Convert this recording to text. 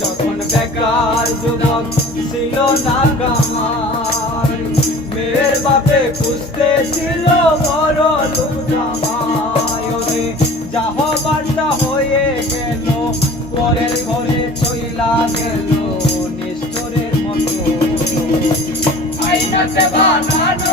যখন বেকার যুবক ছিল না মেয়ের বাপে ছিল বড় ওরে যাহ বার্তা হয়ে গেল, পরের ঘরে চইলা গেল, নিষ্ঠুরের মতো। বানানো